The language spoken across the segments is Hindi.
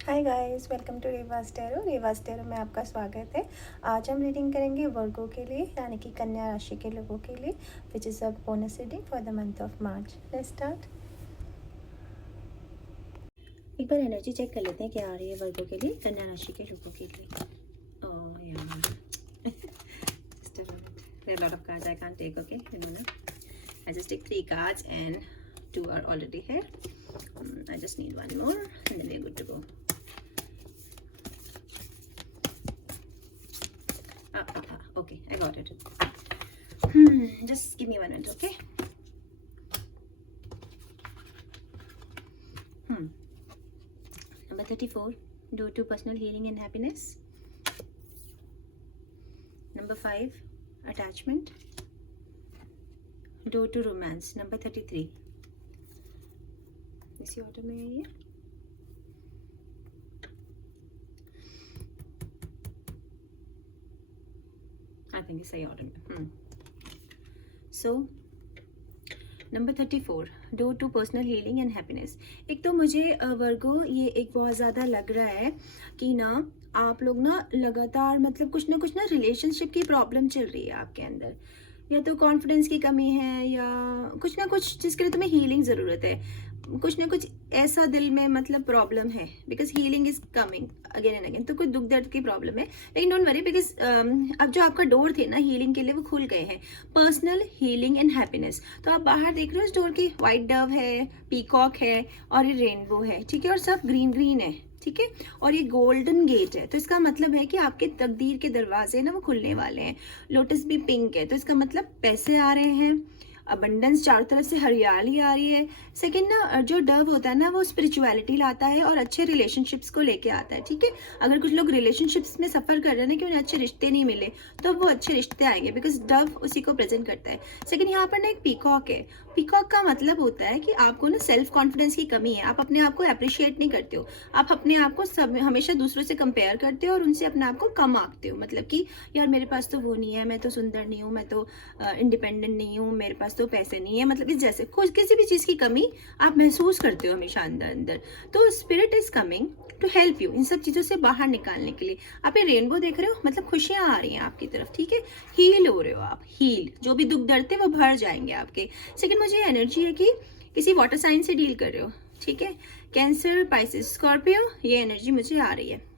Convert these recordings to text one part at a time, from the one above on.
हाय गाइस, वेलकम टू रिवाज टैरो। रिवाज टैरो में आपका स्वागत है। आज हम रीडिंग करेंगे वर्गो के लिए, यानी कि कन्या राशि के लोगों के लिए, which is a bonus reading for the month of March. Let's start. एक बार एनर्जी चेक कर लेते हैं क्या आ रही है वर्गो के लिए, कन्या राशि के लोगों के लिए। ओह यार, just a minute. There are a lot of cards I can't take, okay? You know that. I just take 3 cards and 2 are already here. I just need one more and then we're good to go. Okay, I got it. Just give me 1 minute, okay? Number 34, door to personal healing and happiness. Number 5, attachment. Door to romance. Number 33. इसी ऑर्डर में है ये. I think इसी ऑर्डर में. So number 34, door to personal healing and happiness. एक तो मुझे वर्गो ये एक बहुत ज़्यादा लग रहा है कि ना आप लोग ना लगातार मतलब कुछ ना रिलेशनशिप की प्रॉब्लम चल रही है आपके अंदर, या तो कॉन्फिडेंस की कमी है या कुछ ना कुछ जिसके लिए तुम्हें हीलिंग ज़रूरत है। कुछ ना कुछ ऐसा दिल में मतलब प्रॉब्लम है, because healing is coming again and again. तो कुछ दुख दर्द की प्रॉब्लम है, लेकिन डोंट वरी, बिकॉज अब जो आपका डोर थे ना हीलिंग के लिए वो खुल गए हैं। Personal healing and happiness. तो आप बाहर देख रहे हो इस डोर की, व्हाइट डव है, पीकॉक है और ये रेनबो है, ठीक है, और सब ग्रीन ग्रीन है, ठीक है, और ये गोल्डन गेट है। तो इसका मतलब है कि आपके तकदीर के दरवाजे ना वो खुलने वाले हैं। लोटस भी पिंक है, तो इसका मतलब पैसे आ रहे हैं, अबंडेंस, चारों तरफ से हरियाली आ रही है। सेकंड ना, जो डव होता है ना वो स्पिरिचुअलिटी लाता है और अच्छे रिलेशनशिप्स को लेके आता है, ठीक है। अगर कुछ लोग रिलेशनशिप्स में सफ़र कर रहे हैं ना कि उन्हें अच्छे रिश्ते नहीं मिले, तो वो अच्छे रिश्ते आएंगे, बिकॉज डव उसी को प्रेजेंट करता है। सेकंड, यहाँ पर ना एक पीकॉक है। पीकॉक का मतलब होता है कि आपको ना सेल्फ कॉन्फिडेंस की कमी है, आप अपने आप को अप्रिशिएट नहीं करते हो, आप अपने आप को सब हमेशा दूसरों से कंपेयर करते हो और उनसे अपने आप को कम आंकते हो। मतलब कि यार मेरे पास तो वो नहीं है, मैं तो सुंदर नहीं हूँ, मैं तो इंडिपेंडेंट नहीं हूँ, मेरे पास तो पैसे नहीं है, मतलब इस जैसे कुछ किसी भी चीज़ की कमी आप महसूस करते हो हमेशा अंदर अंदर। तो spirit is coming to help you in सब चीज़ों से बाहर निकालने के लिए। आप ये रेनबो देख रहे हो, मतलब खुशियाँ आ रही हैं आपकी तरफ, ठीक है, हील हो रहे हो आप, हील, जो भी दुख दर्द थे वो भर जाएंगे आपके। सेकंड, मुझे एनर्जी है कि किसी वाटर साइन से डील कर रहे हो, ठीक है, कैंसर, पाइसेस, स्कॉर्पियो, ये एनर्जी मुझे आ रही है।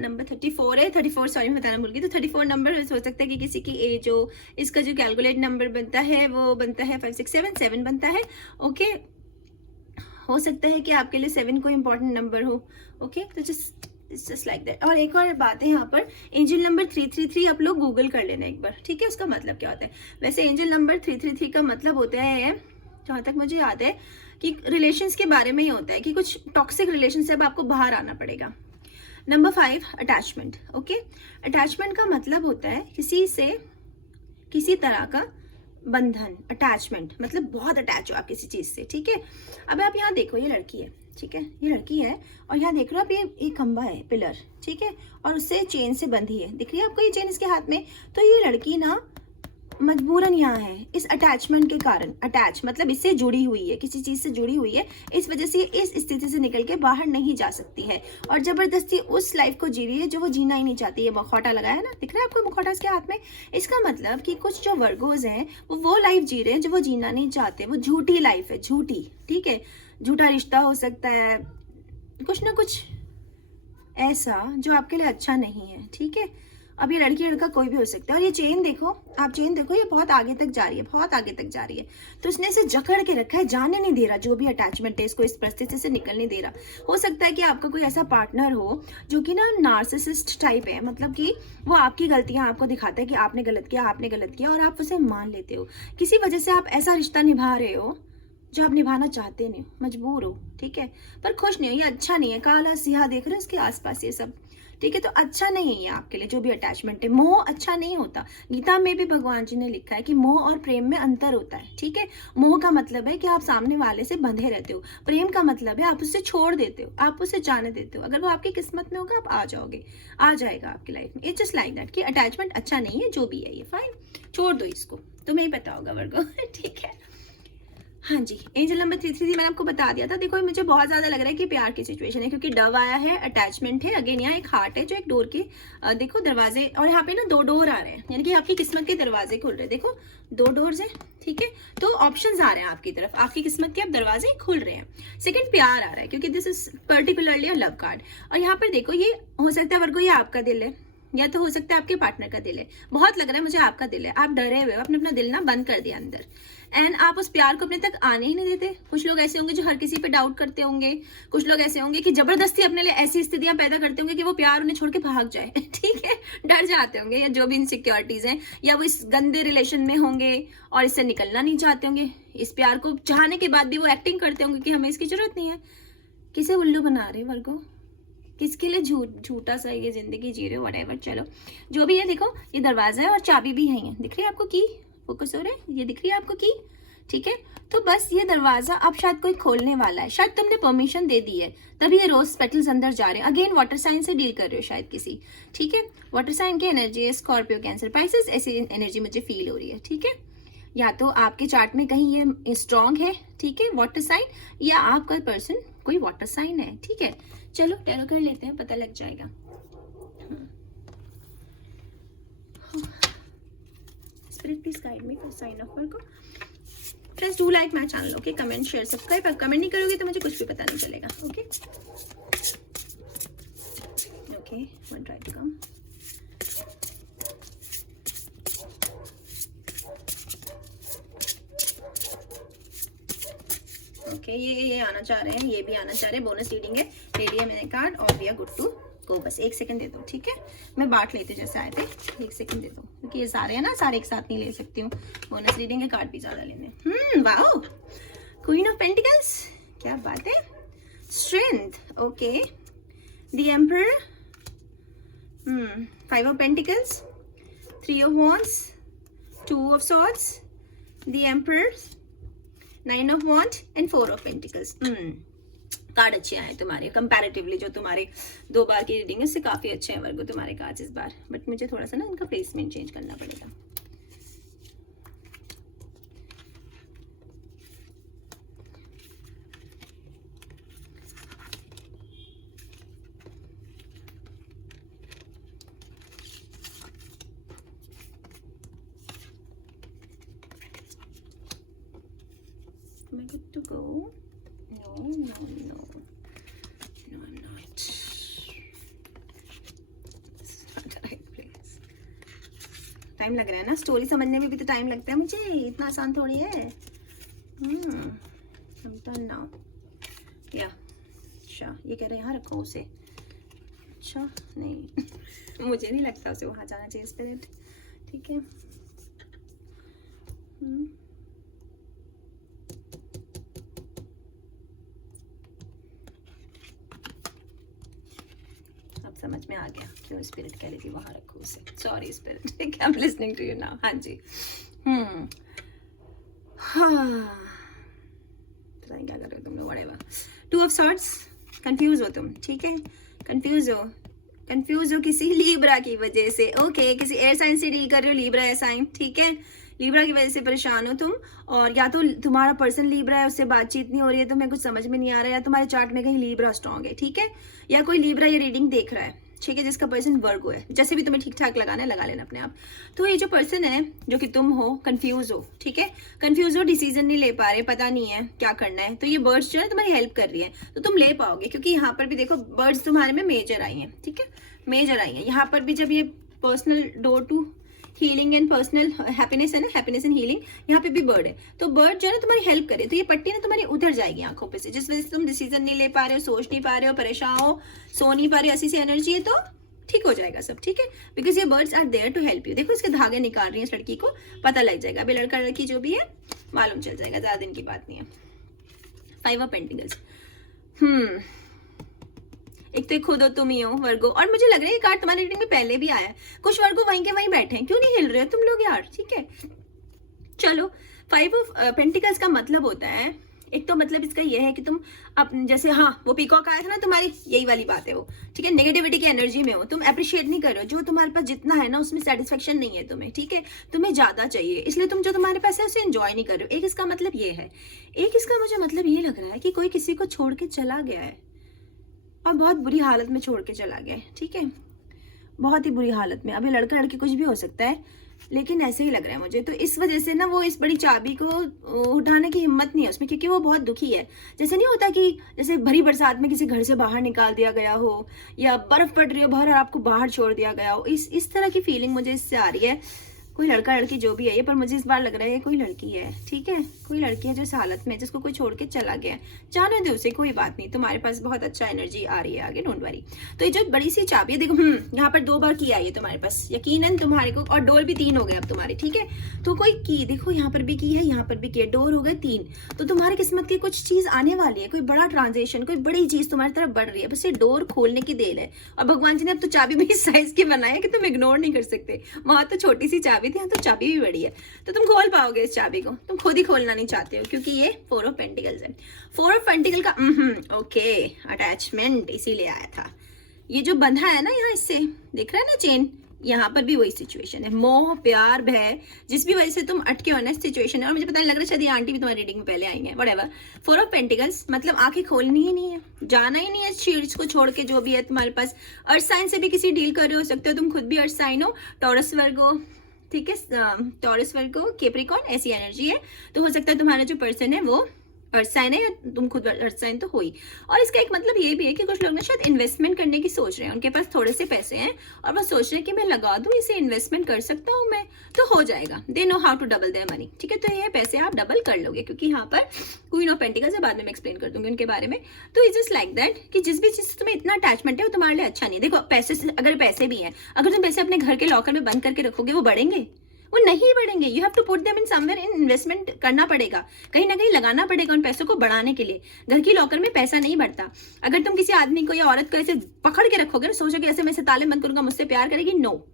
नंबर 34 है, 34 सॉरी मैं बताना भूल गई। तो 34 नंबर हो सकता है कि किसी की एज हो, इसका जो कैलकुलेट नंबर बनता है वो बनता है 5677 बनता है, ओके। हो सकता है कि आपके लिए 7 कोई इंपॉर्टेंट नंबर हो, ओके। तो जस्ट लाइक दैट। और एक और बात है यहाँ पर, एंजल नंबर 333 आप लोग गूगल कर लेना एक बार, ठीक है, उसका मतलब क्या होता है। वैसे एंजल नंबर 333 का मतलब होता है, जहाँ तक मुझे याद है, कि रिलेशंस के बारे में ही होता है कि कुछ टॉक्सिक रिलेशन से अब आपको बाहर आना पड़ेगा। Number 5, attachment, okay. अटैचमेंट का मतलब होता है किसी से किसी तरह का बंधन, अटैचमेंट मतलब बहुत अटैच हो आप किसी चीज़ से, ठीक है। अब आप यहाँ देखो, ये लड़की है, ठीक है, ये लड़की है, और यहाँ देख रहे हो आप, ये खंबा है, पिलर, ठीक है, और उससे चेन से बंधी है, दिख रही है आपको ये चेन इसके हाथ में। तो ये लड़की ना मजबूरन यहाँ है इस अटैचमेंट के कारण। अटैच मतलब इससे जुड़ी हुई है, किसी चीज़ से जुड़ी हुई है, इस वजह से इस स्थिति से निकल के बाहर नहीं जा सकती है और ज़बरदस्ती उस लाइफ को जी रही है जो वो जीना ही नहीं चाहती है। मुखौटा लगाया है ना, दिख रहा है आपको मुखौटा इसके हाथ में। इसका मतलब कि कुछ जो वर्गोज हैं वो लाइफ जी रहे हैं जो वो जीना नहीं चाहते, वो झूठी लाइफ है, झूठी, ठीक है। झूठा रिश्ता हो सकता है, कुछ ना कुछ ऐसा जो आपके लिए अच्छा नहीं है, ठीक है। अब ये लड़की लड़का कोई भी हो सकता है। और ये चेन देखो, आप चेन देखो, ये बहुत आगे तक जा रही है, बहुत आगे तक जा रही है। तो उसने इसे जकड़ के रखा है, जाने नहीं दे रहा, जो भी अटैचमेंट है इसको इस परिस्थिति से निकल नहीं दे रहा। हो सकता है कि आपका कोई ऐसा पार्टनर हो जो कि ना नार्सिसिस्ट टाइप है, मतलब कि वो आपकी गलतियां आपको दिखाता है कि आपने गलत किया, आपने गलत किया, और आप उसे मान लेते हो। किसी वजह से आप ऐसा रिश्ता निभा रहे हो जो आप निभाना चाहते नहीं, मजबूर हो, ठीक है, पर खुश नहीं हो। ये अच्छा नहीं है, काला सिहा देख रहे हो इसके आसपास ये सब, ठीक है। तो अच्छा नहीं है आपके लिए जो भी अटैचमेंट है। मोह अच्छा नहीं होता। गीता में भी भगवान जी ने लिखा है कि मोह और प्रेम में अंतर होता है, ठीक है। मोह का मतलब है कि आप सामने वाले से बंधे रहते हो, प्रेम का मतलब है आप उसे छोड़ देते हो, आप उसे जाने देते हो। अगर वो आपकी किस्मत में होगा आप आ जाओगे, आ जाएगा आपकी लाइफ में। इट्स जस्ट लाइक दैट कि अटैचमेंट अच्छा नहीं है, जो भी है ये फाइन, छोड़ दो इसको, तुम्हें ही पता होगा वर्गो ठीक है। हाँ जी, एंजल नंबर 33 मैंने आपको बता दिया था। देखो मुझे बहुत ज़्यादा लग रहा है कि प्यार की सिचुएशन है, क्योंकि डव आया है, अटैचमेंट है, अगेन यहाँ एक हार्ट है जो एक डोर के देखो दरवाजे, और यहाँ पे ना 2 डोर आ रहे हैं, यानी कि आपकी किस्मत के दरवाजे खुल रहे हैं। देखो 2 डोर्स हैं, ठीक है, तो ऑप्शंस आ रहे हैं आपकी तरफ, आपकी किस्मत के अब दरवाजे खुल रहे हैं। सेकंड प्यार आ रहा है, क्योंकि this is particularly a love card. और यहाँ पर देखो ये हो सकता है वर्गो ये आपका दिल है, या तो हो सकता है आपके पार्टनर का दिल है। बहुत लग रहा है मुझे आपका दिल है, आप डरे हुए हो, आपने अपना दिल ना बंद कर दिया अंदर, एंड आप उस प्यार को अपने तक आने ही नहीं देते। कुछ लोग ऐसे होंगे जो हर किसी पे डाउट करते होंगे, कुछ लोग ऐसे होंगे कि जबरदस्ती अपने लिए ऐसी स्थितियां पैदा करते होंगे कि वो प्यार उन्हें छोड़ के भाग जाए ठीक है, डर जाते होंगे, या जो भी इनसिक्योरिटीज हैं, या वो इस गंदे रिलेशन में होंगे और इससे निकलना नहीं चाहते होंगे। इस प्यार को चाहने के बाद भी वो एक्टिंग करते होंगे कि हमें इसकी जरूरत नहीं है। किसे उल्लू बना रहे वर्गो, किसके लिए झूठा सा ये जिंदगी जी रहे हो, व्हाटएवर। चलो जो भी है, देखो ये दरवाजा है और चाबी भी है, दिख रही है आपको की, फोकस हो रहा है, ये दिख रही है आपको की, ठीक है। तो बस ये दरवाजा अब शायद कोई खोलने वाला है, शायद तुमने परमिशन दे दी है, तभी ये रोज पेटल्स अंदर जा रहे हैं। अगेन वाटर साइन से डील कर रहे हो शायद किसी, ठीक है। वाटर साइन की एनर्जी है, स्कॉर्पियो, कैंसर, पाइसेस, ऐसी एनर्जी मुझे फील हो रही है, ठीक है। या तो आपके चार्ट में कहीं ये स्ट्रॉन्ग है, ठीक है, वाटर साइन, या आपका पर्सन कोई वाटर साइन है, ठीक है। चलो टैरो कर लेते हैं, पता लग जाएगा। Spirit please guide me for sign of Virgo. Friends do like my channel, okay, comment share subscribe. Comment नहीं करोगे तो मुझे कुछ भी पता नहीं चलेगा, okay okay. One try to come, okay, ये आना चाह रहे हैं, ये भी आना चाह रहे हैं। बोनस रीडिंग है, ले लिया मैंने कार्ड और we are good to go. बस 1 सेकंड दे दो, ठीक है, मैं बांट लेती हूँ जैसे आए थे। 1 सेकंड दे दो, क्योंकि ये सारे हैं ना, सारे एक साथ नहीं ले सकती हूँ, बोनस रीडिंग के कार्ड भी ज्यादा लेने। वाओ, क्वीन ऑफ पेंटिकल्स, क्या बात है। Strength, okay, the emperor, 5 of pentacles, 3 of wands, 2 of swords, the emperor, 9 of wand and 4 of pentacles. Card अच्छे आए तुम्हारे कंपैरेटिवली, जो तुम्हारे 2 बार की रीडिंग है उससे काफी अच्छे हैं वर्गो तुम्हारे कार्ड्स इस बार, बट मुझे थोड़ा सा ना इनका प्लेसमेंट चेंज करना पड़ेगा। Am I good to go? No, no, no. No, I'm not. This is not the right place. Time लग रहा है ना, स्टोरी समझने में भी तो टाइम लगता है मुझे, इतना आसान थोड़ी है। I'm done now. या अच्छा, ये कह रहे हैं यहाँ रखो उसे। अच्छा नहीं मुझे नहीं लगता उसे वहाँ जाना चाहिए स्पिरिट, ठीक है। समझ में आ गया क्यों स्पिरिट कह रही थी वहां रखो उसे। Sorry spirit, I am listening to you now. हाँ जी, हाँ पता नहीं क्या कर रहे हो तुम लोग, व्हाटएवर। 2 ऑफ सॉर्ड्स, कंफ्यूज हो तुम, ठीक है, कंफ्यूज हो किसी लीब्रा की वजह से, ओके, किसी एयर साइन से डील कर रहे हो, लीब्रा एयर साइन, ठीक है। लीब्रा की वजह से परेशान हो तुम, और या तो तुम्हारा पर्सन लीब्रा है, उससे बातचीत नहीं हो रही है, तुम्हें कुछ समझ में नहीं आ रहा है, या तुम्हारे चार्ट में कहीं लीब्रा स्ट्रॉन्ग है, ठीक है, या कोई लीब्रा ये रीडिंग देख रहा है, ठीक है, जिसका पर्सन वर्गो है। जैसे भी तुम्हें ठीक ठाक लगाना है लगा लेना अपने आप। तो ये जो पर्सन है जो कि तुम हो, कंफ्यूज हो, ठीक है, कंफ्यूज हो, डिसीजन नहीं ले पा रहे, पता नहीं है क्या करना है, तो ये बर्ड्स जो है तुम्हारी हेल्प कर रही है, तो तुम ले पाओगे, क्योंकि यहाँ पर भी देखो बर्ड्स तुम्हारे में मेजर आई हैं, ठीक है, मेजर आई है। यहाँ पर भी जब ये personal door to healing and personal happiness है ना, हैप्पीनेस एंड हीलिंग, यहाँ पे भी बर्ड है, तो बर्ड जो है ना तुम्हारी हेल्प करे, तो ये पट्टी ना तुम्हारी उधर जाएगी आंखों पे से, जिस वजह से तुम डिसीजन नहीं ले पा रहे हो, सोच नहीं पा रहे हो, परेशान हो, सो नहीं पा रहे हो, ऐसी सी एनर्जी है, तो ठीक हो जाएगा सब, ठीक है, बिकॉज ये birds are there to help you. देखो इसके धागे निकाल रही है इस लड़की को, पता लग जाएगा अभी लड़का लड़की जो भी है मालूम चल जाएगा, ज्यादा दिन की बात नहीं है। 5 ऑफ पेंटिकल्स, एक तो खुद हो तुम ही हो वर्गो, और मुझे लग रहा है ये कार्ड तुम्हारी रीडिंग में पहले भी आया है। कुछ वर्गो वहीं के वहीं बैठे हैं, क्यों नहीं हिल रहे हो तुम लोग यार, ठीक है। चलो 5 ऑफ पेंटिकल्स का मतलब होता है एक तो मतलब इसका ये है कि तुम जैसे हाँ वो पीकॉक आया था ना तुम्हारी, यही वाली बात है वो, ठीक है, नेगेटिविटी की एनर्जी में हो तुम, अप्रिशिएट नहीं कर रहे हो, जो तुम्हारे पास जितना है ना उसमें सेटिस्फेक्शन नहीं है तुम्हें, ठीक है, तुम्हें ज्यादा चाहिए, इसलिए तुम जो तुम्हारे पास है उसे एंजॉय नहीं कर रहे हो। एक इसका मतलब ये है। एक इसका मुझे मतलब ये लग रहा है कि कोई किसी को छोड़ के चला गया है और बहुत बुरी हालत में छोड़ के चला गया है, ठीक है, बहुत ही बुरी हालत में। अभी लड़का लड़की कुछ भी हो सकता है, लेकिन ऐसे ही लग रहा है मुझे। तो इस वजह से ना वो इस बड़ी चाबी को उठाने की हिम्मत नहीं है उसमें, क्योंकि वो बहुत दुखी है। जैसे नहीं होता कि जैसे भरी बरसात में किसी घर से बाहर निकाल दिया गया हो, या बर्फ पड़ रही हो बाहर और आपको बाहर छोड़ दिया गया हो, इस तरह की फीलिंग मुझे इससे आ रही है। कोई लड़का लड़की जो भी है ये, पर मुझे इस बार लग रहा है कोई लड़की है, ठीक है, कोई लड़की है जो इस हालत में, जिसको कोई छोड़ के चला गया है। जाने दो उसे, कोई बात नहीं, तुम्हारे पास बहुत अच्छा एनर्जी आ रही है आगे, डोंट वरी। तो ये जो बड़ी सी चाबी है, देखो यहाँ पर 2 बार की आई है तुम्हारे पास, यकीनन तुम्हारे को, और डोर भी 3 हो गए अब तुम्हारे, ठीक है। तो कोई की देखो, यहाँ पर भी की है, यहाँ पर भी की है, डोर हो गए 3। तो तुम्हारी किस्मत की कुछ चीज आने वाली है, कोई बड़ा ट्रांजेक्शन, कोई बड़ी चीज तुम्हारी तरफ बढ़ रही है, बस ये डोर खोलने की देर है। और भगवान जी ने अब तो चाबी भी इस साइज की बनाई है कि तुम इग्नोर नहीं कर सकते। वहां तो छोटी सी चाबी थी, यहाँ तो चाबी भी बड़ी है, तो तुम खोल पाओगे इस चाबी को। तुम खुद ही खोलना नहीं चाहते हो, क्योंकि ये 4 ऑफ पेंटिकल्स है। 4 ऑफ पेंटिकल का ओके, अटैचमेंट इसीलिए आया था। ये जो बंधा है ना यहाँ, इससे दिख रहा है ना चेन, यहाँ पर भी वही सिचुएशन है, मोह प्यार भय, जिस भी वजह से तुम अटके हो ना सिचुएशन है। और मुझे पता नहीं लग रहा, शायद ये आंटी भी तुम्हारी रीडिंग में पहले आई है, व्हाटएवर। 4 ऑफ पेंटिकल्स मतलब आंखें खोलनी ही नहीं है, जाना ही नहीं है इस चीज को छोड़ के। जो भी है तुम्हारे पास, अर्थ साइन से भी किसी डील कर रहे हो सकते हो, तुम खुद भी अर्थ साइन हो, टॉरस वर्गो, ठीक है, टॉरस वर्गो, कैप्रिकॉर्न, ऐसी एनर्जी है। तो हो सकता है तुम्हारा जो पर्सन है वो अर्थ साइन है, या तुम खुद अर्थ साइन तो हो ही। और इसका एक मतलब ये भी है कि कुछ लोग ना शायद इन्वेस्टमेंट करने की सोच रहे हैं, उनके पास थोड़े से पैसे हैं और वो सोच रहे हैं कि मैं लगा दूं इसे, इन्वेस्टमेंट कर सकता हूं मैं, तो हो जाएगा। They know how to double their money, ठीक है। तो ये पैसे आप डबल कर लोगे, क्योंकि यहाँ पर क्वीन ऑफ पेंटिकल्स है, बाद में मैं एक्सप्लेन कर दूंगी उनके बारे में। तो इट्स जस्ट लाइक दैट कि जिस भी चीज से तुम्हें इतना अटैचमेंट है वो तुम्हारे लिए अच्छा नहीं। देखो पैसे से, अगर पैसे भी हैं, अगर तुम पैसे अपने घर के लॉकर में बंद करके रखोगे, वो बढ़ेंगे? वो नहीं बढ़ेंगे। You have to put them in somewhere, in investment करना पड़ेगा, कहीं ना कहीं लगाना पड़ेगा उन पैसों को बढ़ाने के लिए। घर की लॉकर में पैसा नहीं बढ़ता। अगर तुम किसी आदमी को या औरत को ऐसे पकड़ के रखोगे ना, सोचोगे ऐसे मैं इसे ताले बंद करूंगा मुझसे प्यार करेगी, नो,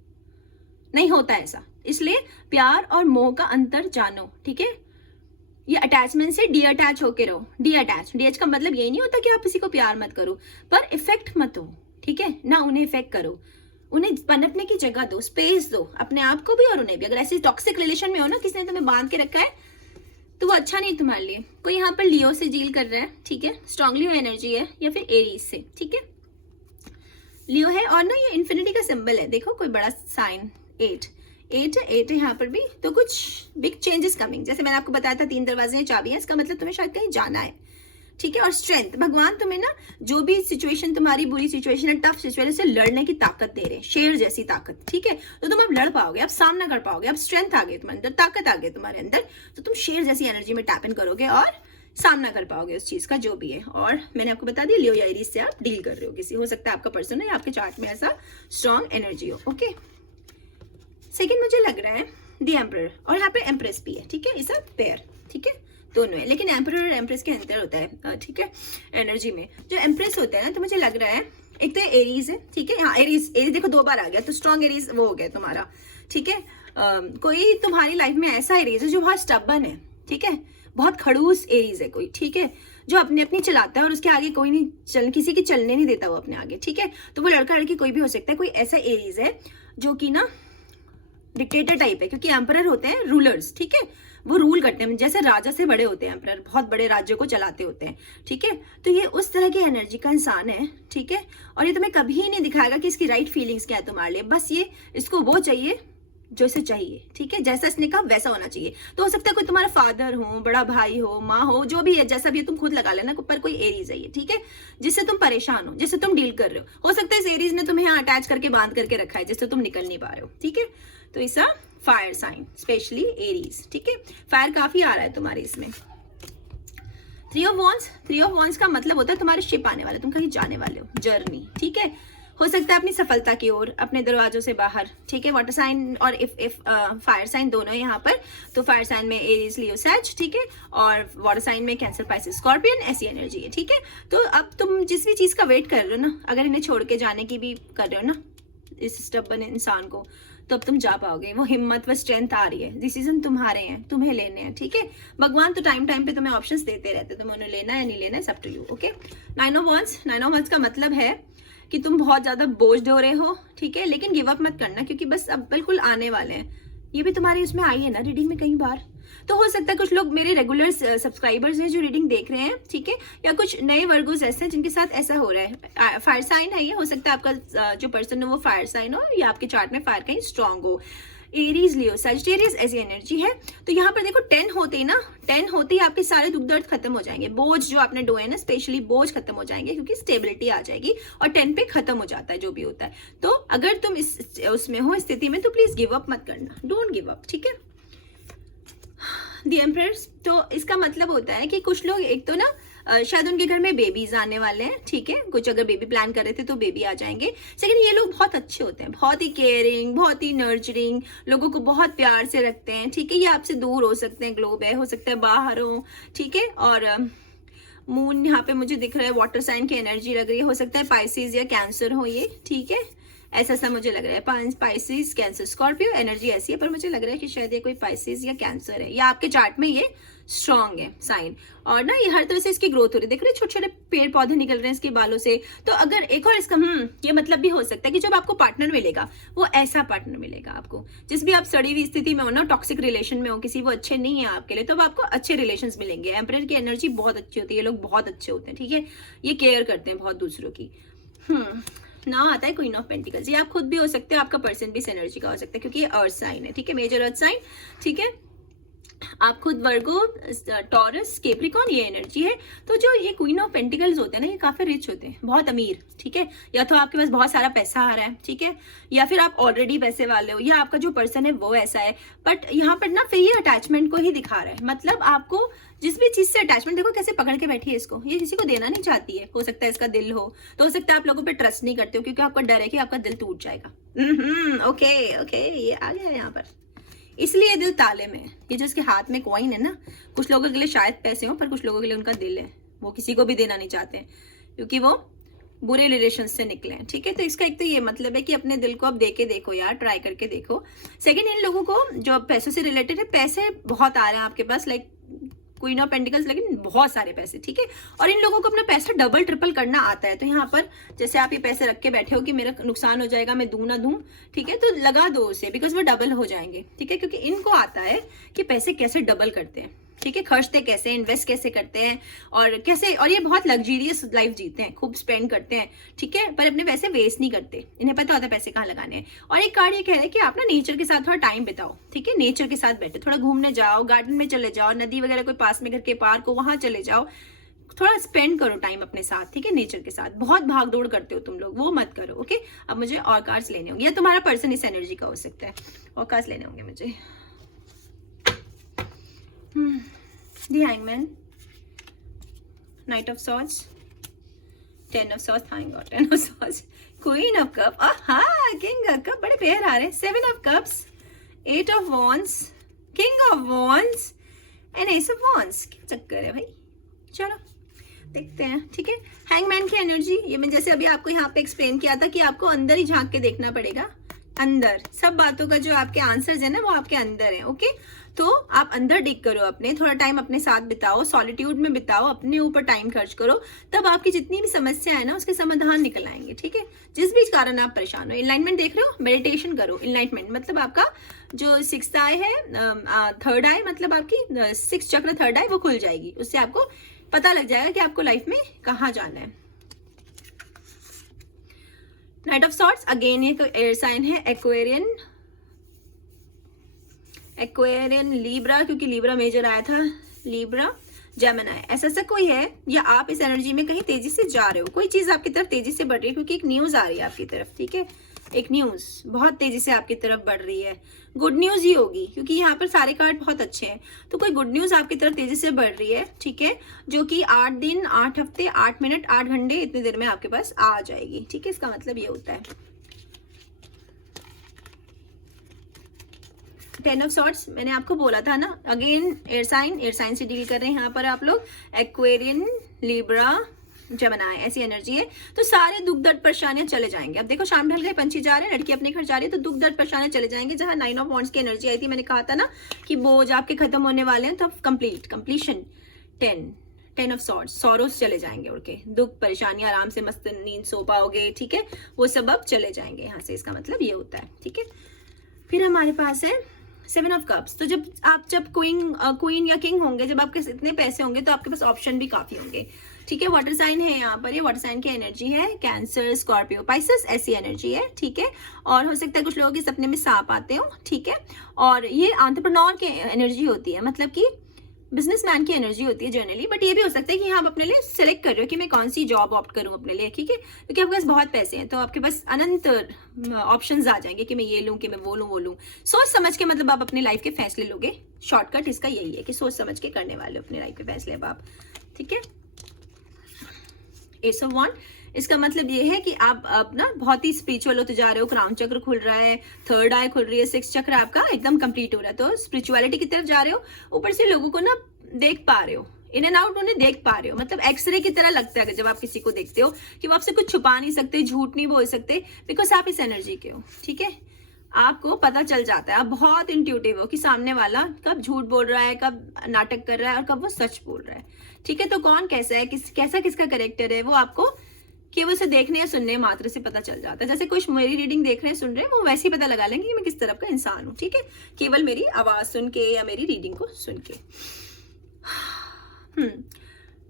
नहीं होता ऐसा। इसलिए प्यार और मोह का अंतर जानो, ठीक है। ये अटैचमेंट से डी अटैच होके रहो। डी अटैच का मतलब ये नहीं होता कि आप किसी को प्यार मत करो, पर इफेक्ट मत हो, ठीक है ना, उन्हें इफेक्ट करो, उन्हें पनपने की जगह दो, स्पेस दो, अपने आप को भी और उन्हें भी। अगर ऐसे टॉक्सिक रिलेशन में हो ना, किसी ने तुम्हें बांध के रखा है, तो वो अच्छा नहीं तुम्हारे लिए। कोई यहाँ पर लियो से डील कर रहा है, ठीक है, स्ट्रांग लियो एनर्जी है, या फिर एरीज से, ठीक है, लियो है। और ना ये इन्फिनिटी का सिंबल है, देखो कोई बड़ा साइन, 8 है यहाँ पर भी। तो कुछ बिग चेंजेस कमिंग, जैसे मैंने आपको बताया था 3 दरवाजे हैं, चाबी है, इसका मतलब तुम्हें शायद कहीं जाना है, ठीक है। और स्ट्रेंथ, भगवान तुम्हें ना जो भी सिचुएशन तुम्हारी बुरी सिचुएशन है, टफ सिचुएशन से लड़ने की ताकत दे रहे हैं, शेर जैसी ताकत, ठीक है। तो तुम अब लड़ पाओगे, अब सामना कर पाओगे, अब स्ट्रेंथ आ गई तुम्हारे अंदर, ताकत आ गई तुम्हारे अंदर, तो तुम शेर जैसी एनर्जी में टैप इन करोगे और सामना कर पाओगे उस चीज का जो भी है। और मैंने आपको बता दिया लियो या एरीज से आप डील कर रहे हो, किसी हो सकता है आपका पर्सन है या आपके चार्ट में ऐसा स्ट्रॉन्ग एनर्जी हो, ओके। सेकेंड मुझे लग रहा है द एम्परर, और यहाँ पे एम्प्रेस भी है, ठीक है, इस पेयर, ठीक है, दोनों है। लेकिन एम्परर और एम्प्रेस के अंतर होता है, ठीक है, एनर्जी में। जो एम्प्रेस होता है ना, तो मुझे लग रहा है एक तो एरीज है, ठीक है, हाँ एरीज देखो 2 बार आ गया, तो स्ट्रॉन्ग एरीज वो हो गया तुम्हारा, ठीक है। कोई तुम्हारी लाइफ में ऐसा एरीज है जो बहुत स्टबर्न है, ठीक है, बहुत खड़ूस एरीज है कोई, ठीक है, जो अपनी अपनी चलाता है और उसके आगे कोई नहीं किसी की चलने नहीं देता वो अपने आगे, ठीक है। तो वो लड़का लड़की कोई भी हो सकता है, कोई ऐसा एरीज है जो कि ना डिक्टेटर टाइप है, क्योंकि एम्परर होते हैं रूलर्स, ठीक है, वो रूल करते हैं, जैसे राजा से बड़े होते हैं एम्परर, बहुत बड़े राज्यों को चलाते होते हैं, ठीक है। तो ये उस तरह की एनर्जी का इंसान है, ठीक है। और ये तुम्हें कभी नहीं दिखाएगा कि इसकी राइट फीलिंग्स क्या है तुम्हारे लिए, बस ये इसको वो चाहिए जो इसे चाहिए, ठीक है, जैसा इसने कहा वैसा होना चाहिए। तो हो सकता है कोई तुम्हारा फादर हो, बड़ा भाई हो, माँ हो, जो भी है, जैसा भी है तुम खुद लगा लेना, पर कोई एरीज है ये, ठीक है, जिससे तुम परेशान हो, जिससे तुम डील कर रहे हो सकता है इस एरीज ने तुम्हें यहाँ अटैच करके बांध करके रखा है, जिससे तुम निकल नहीं पा रहे हो, ठीक है। तो ऐसा फायर साइन, स्पेशली एरीज, ठीक है, फायर काफी आ रहा है तुम्हारे इसमें। 3 ऑफ वॉन्ड्स का मतलब होता है तुम्हारे शिप आने वाले, तुम कहीं जाने वाले हो, जर्नी, ठीक है, हो सकता है अपनी सफलता की ओर, अपने दरवाजों से बाहर, ठीक है। वाटर साइन और इफ फायर साइन दोनों है यहाँ पर, तो फायर साइन में एरीज लियो सैज, ठीक है, और वाटर साइन में कैंसर पाइसेस स्कॉर्पियन, ऐसी एनर्जी है, ठीक है। तो अब तुम जिस भी चीज का वेट कर रहे हो ना, अगर इन्हें छोड़ के जाने की भी कर रहे हो ना, इस स्टबर्न इंसान को, तो अब तुम जा पाओगे। वो हिम्मत व स्ट्रेंथ आ रही है, डिसीजन तुम्हारे हैं, तुम्हें लेने हैं, ठीक है। भगवान तो टाइम टाइम पे तुम्हें ऑप्शंस देते रहते हैं, तुम्हें उन्हें लेना है या नहीं लेना है, सब to you, okay. 9 of wands, 9 of wands का मतलब है कि तुम बहुत ज्यादा बोझ ढो रहे हो, ठीक है, लेकिन गिव अप मत करना, क्योंकि बस अब बिल्कुल आने वाले हैं। ये भी तुम्हारे उसमें आई है ना रीडिंग में कई बार, तो हो सकता है कुछ लोग मेरे रेगुलर सब्सक्राइबर्स हैं जो रीडिंग देख रहे हैं, ठीक है, या कुछ नए वर्गोस ऐसे हैं जिनके साथ ऐसा हो रहा है। फायर साइन है ये, हो सकता है आपका जो पर्सन है वो फायर साइन हो, या आपके चार्ट में फायर कहीं स्ट्रांग हो। एरीज, लियो, सजिटेरियस ऐसी एनर्जी है। तो यहाँ पर देखो 10 होते ही ना, 10 होते ही आपके सारे दुख दर्द खत्म हो जाएंगे, बोझ जो आपने ढोए ना स्पेशली बोझ खत्म हो जाएंगे, क्योंकि स्टेबिलिटी आ जाएगी और 10 पे खत्म हो जाता है जो भी होता है। तो अगर तुम उसमें हो स्थिति में, तो प्लीज गिव अप मत करना, डोंट गिव अप, ठीक है। द एम्परर, तो इसका मतलब होता है कि कुछ लोग एक तो ना शायद उनके घर में बेबीज आने वाले हैं, ठीक है, कुछ अगर बेबी प्लान कर रहे थे तो बेबी आ जाएंगे। सेकंड, ये लोग बहुत अच्छे होते हैं, बहुत ही केयरिंग, बहुत ही नर्चरिंग, लोगों को बहुत प्यार से रखते हैं, ठीक है। ये आपसे दूर हो सकते हैं, ग्लोब है, हो सकता है बाहर हो, ठीक है। और मून यहाँ पे मुझे दिख रहा है, वाटर साइन की एनर्जी लग रही है, हो सकता है पाइसिस या कैंसर हो ये, ठीक है, ऐसा सा मुझे लग रहा है। पाइसिस, कैंसर, स्कॉर्पियो एनर्जी ऐसी है, पर मुझे लग रहा है कि शायद ये कोई पाइसिस या कैंसर है, या आपके चार्ट में ये स्ट्रॉन्ग है साइन। और ना ये हर तरह से इसकी ग्रोथ हो रही है, देख रहे छोटे छोटे पेड़ पौधे निकल रहे हैं इसके बालों से। तो अगर एक और इसका ये मतलब भी हो सकता है कि जब आपको पार्टनर मिलेगा वो ऐसा पार्टनर मिलेगा आपको, जिस भी आप सड़ी हुई स्थिति में हो ना, टॉक्सिक रिलेशन में हो किसी, वो अच्छे नहीं है आपके लिए, तो अब आपको अच्छे रिलेशंस मिलेंगे। एम्परर की एनर्जी बहुत अच्छी होती है, ये लोग बहुत अच्छे होते हैं, ठीक है, ये केयर करते हैं बहुत दूसरों की। ना आता है क्वीन ऑफ पेंटिकल्स, ये आप खुद भी हो सकते हो, आपका पर्सन भी इस एनर्जी का हो सकता है, क्योंकि ये अर्थ साइन है, ठीक है, मेजर अर्थ साइन, ठीक है। आप खुद वर्गो, टॉरस, कैप्रिकॉर्न, ये एनर्जी है। तो जो ये क्वीन ऑफ पेंटिकल्स होते हैं ना, ये काफी रिच होते हैं, बहुत अमीर, ठीक है, या तो आपके पास बहुत सारा पैसा आ रहा है, ठीक है, या फिर आप ऑलरेडी पैसे वाले हो, या आपका जो पर्सन है वो ऐसा है। बट यहाँ पर ना फिर ये अटैचमेंट को ही दिखा रहा है, मतलब आपको जिस भी चीज से अटैचमेंट, देखो कैसे पकड़ के बैठी है इसको, ये किसी को देना नहीं चाहती है, हो सकता है इसका दिल हो, तो हो सकता है आप लोगों पे ट्रस्ट नहीं करते हो, क्योंकि आपका डर है कि आपका दिल टूट जाएगा। ओके ओके, ये आ गया यहाँ पर, इसलिए दिल ताले में है। ये जो इसके हाथ में कॉइन है ना, कुछ लोगों के लिए शायद पैसे हो, पर कुछ लोगों के लिए उनका दिल है, वो किसी को भी देना नहीं चाहते हैं, क्योंकि वो बुरे रिलेशन से निकले हैं, ठीक है। तो इसका एक तो ये मतलब है कि अपने दिल को अब दे के देखो यार, ट्राई करके देखो। सेकंड, इन लोगों को जो पैसों से रिलेटेड है, पैसे बहुत आ रहे हैं आपके पास, लाइक क्वीन ऑफ पेंटिकल्स, लेकिन बहुत सारे पैसे, ठीक है। और इन लोगों को अपना पैसा डबल ट्रिपल करना आता है। तो यहाँ पर जैसे आप ये पैसे रख के बैठे हो कि मेरा नुकसान हो जाएगा, मैं दूं ना दूं, ठीक है, तो लगा दो उसे, बिकॉज वो डबल हो जाएंगे, ठीक है, क्योंकि इनको आता है कि पैसे कैसे डबल करते हैं, ठीक है, खर्चते कैसे, इन्वेस्ट कैसे करते हैं, और कैसे, और ये बहुत लग्जरियस लाइफ जीते हैं, खूब स्पेंड करते हैं, ठीक है, पर अपने पैसे वेस्ट नहीं करते, इन्हें पता होता है पैसे कहाँ लगाने हैं। और एक कार्ड ये कह रहा है कि आप ना नेचर के साथ थोड़ा टाइम बिताओ, ठीक है, नेचर के साथ बैठो, थोड़ा घूमने जाओ, गार्डन में चले जाओ, नदी वगैरह कोई पास में घर के पार्क हो वहां चले जाओ, थोड़ा स्पेंड करो टाइम अपने साथ, ठीक है, नेचर के साथ। बहुत भाग दौड़ करते हो तुम लोग, वो मत करो, ओके। अब मुझे और कार्ड्स लेने होंगे, या तुम्हारा पर्सन इस एनर्जी का हो सकता है, और कार्ड्स लेने होंगे मुझे। The Hangman, Knight of Swords, 10 of Swords, thank God, 10 of Swords, Queen of Cups, King of Cups, बड़े पेयर आ रहे हैं, 7 of Cups, 8 of Wands, King of Wands and Ace of Wands। क्या चक्कर है भाई, चलो देखते हैं, ठीक है। हैंगमैन की एनर्जी, ये मैं जैसे अभी आपको यहाँ पे एक्सप्लेन किया था कि आपको अंदर ही झांक के देखना पड़ेगा, अंदर सब बातों का जो आपके आंसर्स है ना वो आपके अंदर है, ओके। तो आप अंदर डिग करो, अपने थोड़ा टाइम अपने साथ बिताओ, सॉलिट्यूड में बिताओ, अपने ऊपर टाइम खर्च करो, तब आपकी जितनी भी समस्या है ना उसके समाधान निकल आएंगे, ठीक है। जिस भी कारण आप परेशान हो, इनलाइनमेंट देख रहे हो, मेडिटेशन करो। इनलाइनमेंट मतलब आपका जो 6th आई है, 3rd आई, मतलब आपकी 6th चक्र 3rd आई वो खुल जाएगी, उससे आपको पता लग जाएगा कि आपको लाइफ में कहाँ जाना है। नाइट ऑफ सॉर्ट्स, अगेन ये एयर साइन है, एक्वेरियन, लीब्रा, क्योंकि लीब्रा मेजर आया था, लीब्रा, जेमिनी, ऐसा कोई है, या आप इस एनर्जी में कहीं तेजी से जा रहे हो, कोई चीज आपकी तरफ तेजी से बढ़ रही है, क्योंकि एक न्यूज आ रही है आपकी तरफ, ठीक है, एक न्यूज बहुत तेजी से आपकी तरफ बढ़ रही है, गुड न्यूज ही होगी, क्योंकि यहाँ पर सारे कार्ड बहुत अच्छे हैं, तो कोई गुड न्यूज आपकी तरफ तेजी से बढ़ रही है, ठीक है, जो कि 8 दिन, 8 हफ्ते, 8 मिनट, 8 घंटे, इतनी देर में आपके पास आ जाएगी, ठीक है। इसका मतलब ये होता है। 10 ऑफ सॉर्ट्स, मैंने आपको बोला था ना, अगेन एयर साइन से डील कर रहे हैं यहाँ पर आप लोग, एक्वेरियन, लीब्रा, जमनाय ऐसी एनर्जी है, तो सारे दुख दर्द परेशानियां चले जाएंगे। अब देखो शाम ढल गए, पंछी जा रहे हैं, लड़की अपने घर जा रही है, तो दुख दर्द परेशानियां चले जाएंगे। जहां 9 ऑफ वॉन्ड्स की एनर्जी आई थी, मैंने कहा था ना कि बोझ आपके खत्म होने वाले हैं, तो कंप्लीशन 10 ऑफ सॉर्ड्स, सॉरोस चले जाएंगे उड़ के, दुख परेशानी, आराम से मस्त नींद सो पाओगे, ठीक है, वो सब अब चले जाएंगे यहाँ से, इसका मतलब ये होता है, ठीक है। फिर हमारे पास है 7 ऑफ कप्स। तो जब क्वीन या किंग होंगे, जब आपके इतने पैसे होंगे, तो आपके पास ऑप्शन भी काफी होंगे, ठीक है। वाटर साइन है यहाँ पर, ये वाटर साइन की एनर्जी है, कैंसर, स्कॉर्पियो, पाइसेस, ऐसी एनर्जी है, ठीक है। और हो सकता है कुछ लोगों के सपने में सांप आते हो, ठीक है। और ये एंटरप्रेन्योर की एनर्जी होती है, मतलब कि बिजनेसमैन की एनर्जी होती है जनरली, बट ये भी हो सकता है कि आप अपने लिए सिलेक्ट कर रहे हो कि मैं कौन सी जॉब ऑप्ट करूं अपने लिए, ठीक है, क्योंकि आपके पास बहुत पैसे हैं, तो आपके पास अनंत ऑप्शंस आ जाएंगे कि मैं ये लूं, कि मैं वो लूं। सोच समझ के मतलब आप अपनी लाइफ के फैसले लोगे। शॉर्टकट इसका यही है कि सोच समझ के करने वाले हो अपनी लाइफ के फैसले अब आप, ठीक है। एस ऑफ वॉन्ड, इसका मतलब ये है कि आप अब ना बहुत ही स्पिरिचुअल होते जा रहे हो, क्राउन चक्र खुल रहा है, थर्ड आई खुल रही है, 6th चक्र आपका एकदम कंप्लीट हो रहा है, तो स्पिरिचुअलिटी की तरफ जा रहे हो। ऊपर से लोगों को ना देख पा रहे हो, इन एंड आउट उन्हें देख पा रहे हो, मतलब एक्सरे की तरह लगता है जब आप किसी को देखते हो कि वो आपसे कुछ छुपा नहीं सकते, झूठ नहीं बोल सकते, बिकॉज आप इस एनर्जी के हो, ठीक है। आपको पता चल जाता है, आप बहुत इंट्यूटिव हो कि सामने वाला कब झूठ बोल रहा है, कब नाटक कर रहा है और कब वो सच बोल रहा है, ठीक है। तो कौन कैसा है, कैसा किसका करेक्टर है, वो आपको केवल से देखने या सुनने मात्र से पता चल जाता है। जैसे कुछ मेरी रीडिंग देख रहे हैं, सुन रहे हैं, वो वैसे ही पता लगा लेंगे कि मैं किस तरफ का इंसान हूँ, ठीक है, केवल मेरी आवाज सुन के या मेरी रीडिंग को सुन के।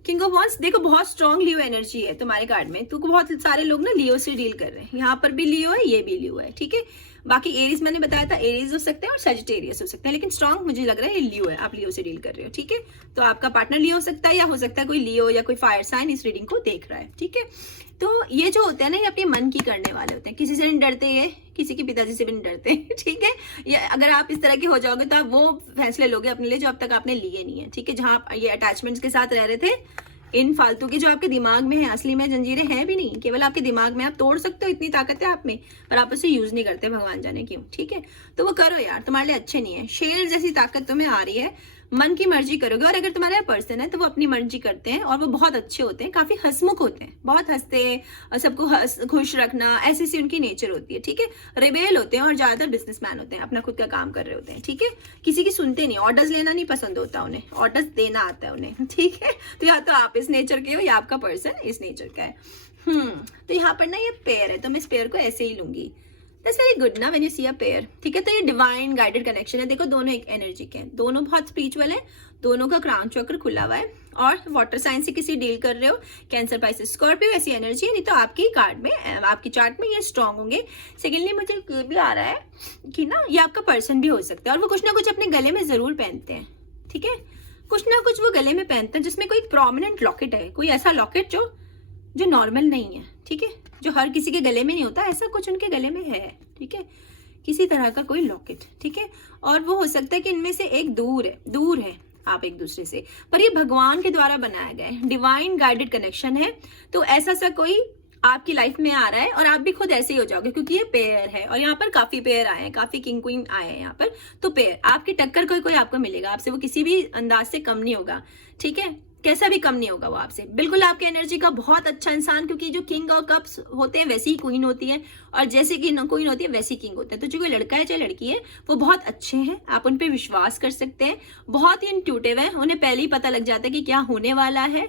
किंग ऑफ वॉन्ड्स, देखो बहुत स्ट्रॉन्ग लियो एनर्जी है तुम्हारे कार्ड में, तो बहुत सारे लोग ना लियो से डील कर रहे हैं, यहाँ पर भी लियो है, ये भी लियो है, ठीक है। बाकी एरीज मैंने बताया था, एरीज हो सकते हैं और सजिटेरियस हो सकते हैं, लेकिन स्ट्रॉन्ग मुझे लग रहा है ये लियो है, आप लियो से डील कर रहे हो, ठीक है। तो आपका पार्टनर लियो हो सकता है, या हो सकता है कोई लियो या कोई फायर साइन इस रीडिंग को देख रहा है, ठीक है। तो ये जो होते हैं ना, ये अपने मन की करने वाले होते हैं, किसी से नहीं डरते, ये किसी के पिताजी से भी नहीं डरते, ठीक है। ये अगर आप इस तरह के हो जाओगे तो आप वो फैसले लोगे अपने लिए जो अब तक आपने लिए नहीं है, ठीक है। जहां आप ये अटैचमेंट्स के साथ रह रहे थे, इन फालतू की जो आपके दिमाग में है, असली में जंजीरें हैं भी नहीं, केवल आपके दिमाग में, आप तोड़ सकते हो, इतनी ताकत है आप में, पर आप उसे यूज नहीं करते, भगवान जाने क्यों, ठीक है। तो वो करो यार, तुम्हारे लिए अच्छे नहीं है, शेर जैसी ताकत तुम्हें आ रही है, मन की मर्जी करोगे। और अगर तुम्हारा पर्सन है तो वो अपनी मर्जी करते हैं और वो बहुत अच्छे होते हैं, काफी हंसमुख होते हैं, बहुत हंसते हैं और सबको खुश रखना, ऐसी सी उनकी नेचर होती है, ठीक है। रिबेल होते हैं और ज्यादातर बिजनेसमैन होते हैं, अपना खुद का काम कर रहे होते हैं, ठीक है। किसी की सुनते नहीं, ऑर्डर्स लेना नहीं पसंद होता उन्हें, ऑर्डर्स देना आता है उन्हें, ठीक है। तो या तो आप इस नेचर के हो या आपका पर्सन इस नेचर का है। तो यहाँ पर ना ये पेयर है, तो मैं इस पेयर को ऐसे ही लूंगी। दैट्स वेरी गुड ना when you see a pair, ठीक है। तो ये डिवाइन गाइडेड कनेक्शन है, देखो दोनों एक एनर्जी के हैं, दोनों बहुत स्पिरिचुअल है, दोनों का क्राउन चक्र खुला हुआ है, और वाटर साइन से किसी डील कर रहे हो, कैंसर, पाइसेस, स्कॉर्पियो ऐसी एनर्जी है, नहीं तो आपकी कार्ड में, आपकी चार्ट में ये स्ट्रांग होंगे। सेकेंडली मुझे ये भी आ रहा है कि ना ये आपका पर्सन भी हो सकता है, और वो कुछ ना कुछ अपने गले में जरूर पहनते हैं, ठीक है। कुछ ना कुछ वो गले में पहनते हैं जिसमें कोई प्रोमिनेंट लॉकेट है, कोई ऐसा लॉकेट जो नॉर्मल नहीं है, ठीक है, जो हर किसी के गले में नहीं होता, ऐसा कुछ उनके गले में है, ठीक है, किसी तरह का कोई लॉकेट, ठीक है। और वो हो सकता है कि इनमें से एक दूर है आप एक दूसरे से, पर ये भगवान के द्वारा बनाया गया है, डिवाइन गाइडेड कनेक्शन है। तो ऐसा सा कोई आपकी लाइफ में आ रहा है और आप भी खुद ऐसे ही हो जाओगे, क्योंकि ये पेयर है और यहाँ पर काफी पेयर आए हैं, काफी किंग क्वीन आए हैं यहाँ पर। तो पेयर आपकी टक्कर कोई आपको मिलेगा, आपसे वो किसी भी अंदाज से कम नहीं होगा, ठीक है, कैसा भी कम नहीं होगा वो आपसे, बिल्कुल आपके एनर्जी का बहुत अच्छा इंसान, क्योंकि जो किंग और कप्स होते हैं वैसी ही क्वीन होती है, और जैसे कि क्वीन होती है वैसी किंग होता है। तो जो कोई लड़का है चाहे लड़की है, वो बहुत अच्छे हैं, आप उन पर विश्वास कर सकते हैं, बहुत ही इंट्यूटिव है, उन्हें पहले ही पता लग जाता है कि क्या होने वाला है,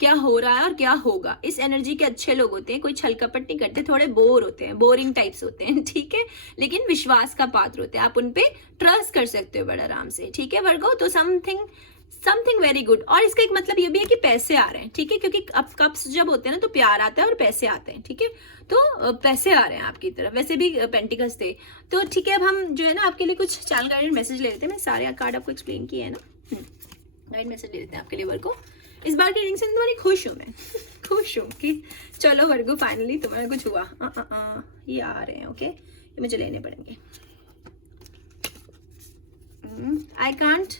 क्या हो रहा है और क्या होगा। इस एनर्जी के अच्छे लोग होते हैं, कोई छल कपट नहीं करते, थोड़े बोर होते हैं, बोरिंग टाइप्स होते हैं, ठीक है, लेकिन विश्वास का पात्र होते हैं, आप उन पे ट्रस्ट कर सकते हो बड़े आराम से, ठीक है वर्गो। तो समथिंग वेरी गुड। और इसका एक मतलब ये भी है कि पैसे आ रहे हैं, ठीक है, क्योंकि अब कप्स जब होते हैं ना तो प्यार आता है और पैसे आते हैं, ठीक है। तो पैसे आ रहे हैं आपकी तरफ, वैसे भी पेंटिकल्स थे। तो ठीक है, अब हम जो है ना आपके लिए कुछ चैनल गाइडेड मैसेज ले लेते हैं, मैं सारे कार्ड आपको एक्सप्लेन किए है ना, गाइड मैसेज ले लेते हैं आपके लिए वर्गो। इस बार की रीडिंग से तुम्हारी खुश हूँ मैं, खुश हूँ कि चलो वर्गो फाइनली तुम्हारा कुछ हुआ। ये आ रहे हैं, ओके, ये मुझे लेने पड़ेंगे। I can't,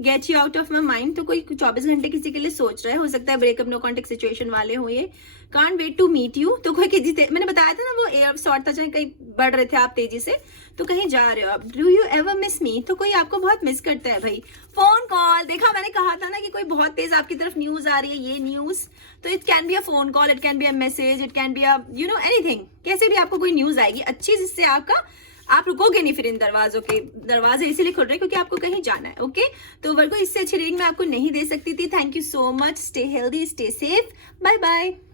get you out of my mind, तो कोई 24 घंटे किसी के लिए सोच रहा है, हो सकता है ब्रेकअप नो कॉन्टेक्ट सिचुएशन वाले हो ये। Can't wait to meet you, तो कोई किसी मैंने बताया था ना वो एयर शॉर्ट था, चाहे कहीं बढ़ रहे थे आप तेजी से, तो कहीं जा रहे हो आप। डू यू एवर मिस मी, तो कोई आपको बहुत मिस करता है भाई। फोन कॉल, देखा मैंने कहा था ना कि कोई बहुत तेज आपकी तरफ न्यूज आ रही है, ये न्यूज, तो it can be a phone call, it can be a message, it can be a you know anything, कैसे भी आपको कोई न्यूज आएगी अच्छी, जिससे आपका आप रुकोगे नहीं फिर इन दरवाजे इसीलिए खुल रहे हैं क्योंकि आपको कहीं जाना है। ओके, तो वर्गो इससे अच्छी रीडिंग मैं आपको नहीं दे सकती थी। Thank you so much, stay healthy, stay safe, bye bye.